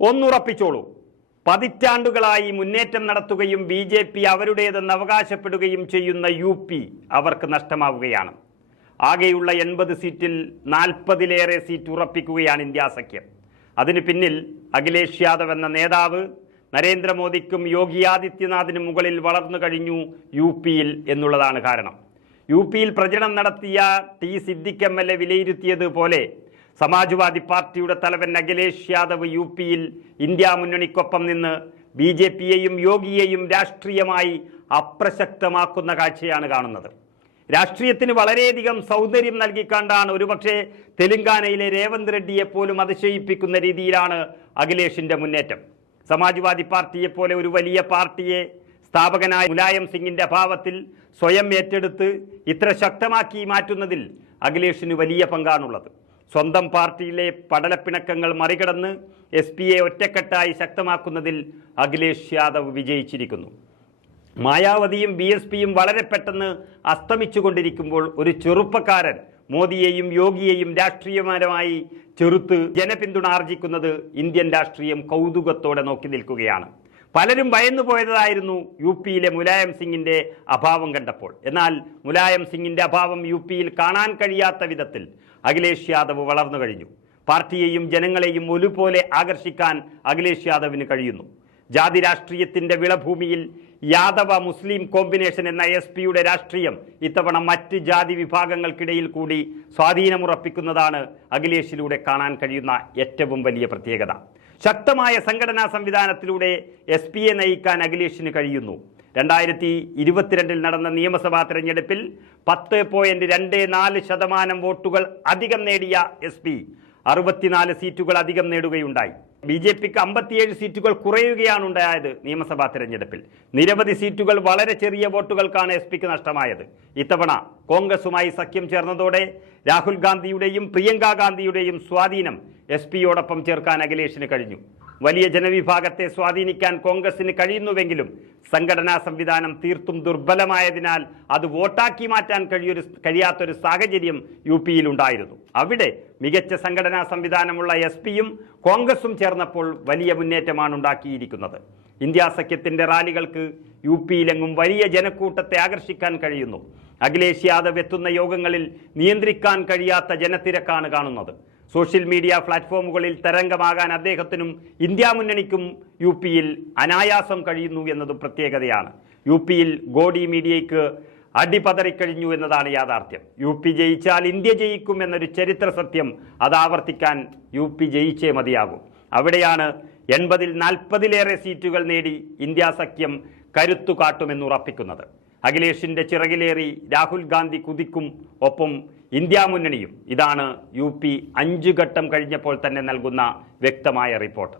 ഒന്നുറപ്പിച്ചോളൂ. പതിറ്റാണ്ടുകളായി മുന്നേറ്റം നടത്തുകയും ബി ജെ പി അവരുടേതെന്ന് അവകാശപ്പെടുകയും ചെയ്യുന്ന യു പി അവർക്ക് നഷ്ടമാവുകയാണ്. ആകെയുള്ള എൺപത് സീറ്റിൽ നാൽപ്പതിലേറെ സീറ്റ് ഉറപ്പിക്കുകയാണ് ഇന്ത്യ സഖ്യം. അതിന് പിന്നിൽ അഖിലേഷ് യാദവ് എന്ന നേതാവ് നരേന്ദ്രമോദിക്കും യോഗി ആദിത്യനാഥിനും മുകളിൽ വളർന്നു കഴിഞ്ഞു യു പിയിൽ എന്നുള്ളതാണ് കാരണം. യു പിയിൽ പ്രചരണം നടത്തിയ T Siddique M L A വിലയിരുത്തിയതുപോലെ സമാജ്വാദി പാർട്ടിയുടെ തലവൻ അഖിലേഷ് യാദവ് യു പിയിൽ ഇന്ത്യ മുന്നണിക്കൊപ്പം നിന്ന് ബി ജെ പിയെയും യോഗിയെയും രാഷ്ട്രീയമായി അപ്രസക്തമാക്കുന്ന കാഴ്ചയാണ് കാണുന്നത്. രാഷ്ട്രീയത്തിന് വളരെയധികം സൗന്ദര്യം നൽകിക്കണ്ടാണ് ഒരുപക്ഷെ തെലങ്കാനയിലെ രേവന്ത് റെഡ്ഡിയെ പോലും അതിശയിപ്പിക്കുന്ന രീതിയിലാണ് അഖിലേഷിന്റെ മുന്നേറ്റം. സമാജ്വാദി പാർട്ടിയെപ്പോലെ ഒരു വലിയ പാർട്ടിയെ സ്ഥാപകനായ മുലായം സിംഗിന്റെ അഭാവത്തിൽ സ്വയം ഏറ്റെടുത്ത് ഇത്ര ശക്തമാക്കി മാറ്റുന്നതിൽ അഖിലേഷിന് വലിയ പങ്കാണുള്ളത്. സ്വന്തം പാർട്ടിയിലെ പടലപ്പിണക്കങ്ങൾ മറികടന്ന് എസ് പിയെ ഒറ്റക്കെട്ടായി ശക്തമാക്കുന്നതിൽ അഖിലേഷ് യാദവ് വിജയിച്ചിരിക്കുന്നു. മായാവതിയും ബി എസ് പിയും വളരെ പെട്ടെന്ന് അസ്തമിച്ചുകൊണ്ടിരിക്കുമ്പോൾ ഒരു ചെറുപ്പക്കാരൻ മോദിയെയും യോഗിയെയും രാഷ്ട്രീയപരമായി ചെറുത്ത് ജനപിന്തുണ ആർജിക്കുന്നത് ഇന്ത്യൻ രാഷ്ട്രീയം കൗതുകത്തോടെ നോക്കി നിൽക്കുകയാണ്. പലരും ഭയന്നു പോയതായിരുന്നു യു പിയിലെ മുലായം സിംഗിന്റെ അഭാവം കണ്ടപ്പോൾ. എന്നാൽ മുലായം സിംഗിന്റെ അഭാവം യു പിയിൽ കാണാൻ കഴിയാത്ത വിധത്തിൽ അഖിലേഷ് യാദവ് വളർന്നു കഴിഞ്ഞു. പാർട്ടിയെയും ജനങ്ങളെയും ഒരുപോലെ ആകർഷിക്കാൻ അഖിലേഷ് യാദവിന് കഴിയുന്നു. ജാതി രാഷ്ട്രീയത്തിന്റെ വിളഭൂമിയിൽ യാദവ മുസ്ലിം കോമ്പിനേഷൻ എന്ന എസ് പിയുടെ രാഷ്ട്രീയം ഇത്തവണ മറ്റ് ജാതി വിഭാഗങ്ങൾക്കിടയിൽ കൂടി സ്വാധീനമുറപ്പിക്കുന്നതാണ് അഖിലേഷിലൂടെ കാണാൻ കഴിയുന്ന ഏറ്റവും വലിയ പ്രത്യേകത. ശക്തമായ സംഘടനാ സംവിധാനത്തിലൂടെ എസ് പിയെ നയിക്കാൻ അഖിലേഷിന് കഴിയുന്നു. രണ്ടായിരത്തി ഇരുപത്തിരണ്ടിൽ നടന്ന നിയമസഭാ തെരഞ്ഞെടുപ്പിൽ പത്ത് പോയിന്റ് രണ്ട് നാല് ശതമാനം വോട്ടുകൾ അധികം നേടിയ എസ് പി. അറുപത്തിനാല് സീറ്റുകൾ അധികം നേടുകയുണ്ടായി. ബി ജെ പിക്ക് അമ്പത്തിയേഴ് സീറ്റുകൾ കുറയുകയാണ് ഉണ്ടായത് നിയമസഭാ തെരഞ്ഞെടുപ്പിൽ. നിരവധി സീറ്റുകൾ വളരെ ചെറിയ വോട്ടുകൾക്കാണ് എസ് പിക്ക് നഷ്ടമായത്. ഇത്തവണ കോൺഗ്രസുമായി സഖ്യം ചേർന്നതോടെ രാഹുൽ ഗാന്ധിയുടെയും പ്രിയങ്കാ ഗാന്ധിയുടെയും സ്വാധീനം എസ് പിയോടൊപ്പം ചേർക്കാൻ അഖിലേഷിന് കഴിഞ്ഞു. വലിയ ജനവിഭാഗത്തെ സ്വാധീനിക്കാൻ കോൺഗ്രസിന് കഴിയുന്നുവെങ്കിലും സംഘടനാ സംവിധാനം തീർത്തും ദുർബലമായതിനാൽ അത് വോട്ടാക്കി മാറ്റാൻ കഴിയൊരു കഴിയാത്തൊരു സാഹചര്യം യു പിയിലുണ്ടായിരുന്നു അവിടെ മികച്ച സംഘടനാ സംവിധാനമുള്ള എസ് പിയും കോൺഗ്രസും ചേർന്നപ്പോൾ വലിയ മുന്നേറ്റമാണ് ഉണ്ടാക്കിയിരിക്കുന്നത് ഇന്ത്യാ സഖ്യത്തിന്റെ റാലികൾക്ക് യു പിയിലെങ്ങും വലിയ ജനക്കൂട്ടത്തെ ആകർഷിക്കാൻ കഴിയുന്നു. അഖിലേഷ് യാദവ് എത്തുന്ന യോഗങ്ങളിൽ നിയന്ത്രിക്കാൻ കഴിയാത്ത ജനത്തിരക്കാണ് കാണുന്നത്. സോഷ്യൽ മീഡിയ പ്ലാറ്റ്ഫോമുകളിൽ തരംഗമാകാൻ അദ്ദേഹത്തിനും ഇന്ത്യ മുന്നണിക്കും യു പിയിൽ അനായാസം കഴിയുന്നു എന്നത് പ്രത്യേകതയാണ്. യു പിയിൽ ഗോഡി മീഡിയയ്ക്ക് അടിപതറിക്കഴിഞ്ഞു എന്നതാണ് യാഥാർത്ഥ്യം. യു പി ജയിച്ചാൽ ഇന്ത്യ ജയിക്കും എന്നൊരു ചരിത്ര സത്യം അത് ആവർത്തിക്കാൻ യു പി ജയിച്ചേ മതിയാകും. അവിടെയാണ് എൺപതിൽ നാൽപ്പതിലേറെ സീറ്റുകൾ നേടി ഇന്ത്യ സഖ്യം കരുത്തു കാട്ടുമെന്ന് അഖിലേഷിന്റെ ചിറകിലേറി രാഹുൽ ഗാന്ധി കുതിക്കും ഒപ്പം ഇന്ത്യ മുന്നണിയും. ഇതാണ് യു പി അഞ്ചു ഘട്ടം കഴിഞ്ഞപ്പോൾ തന്നെ നൽകുന്ന വ്യക്തമായ റിപ്പോർട്ട്.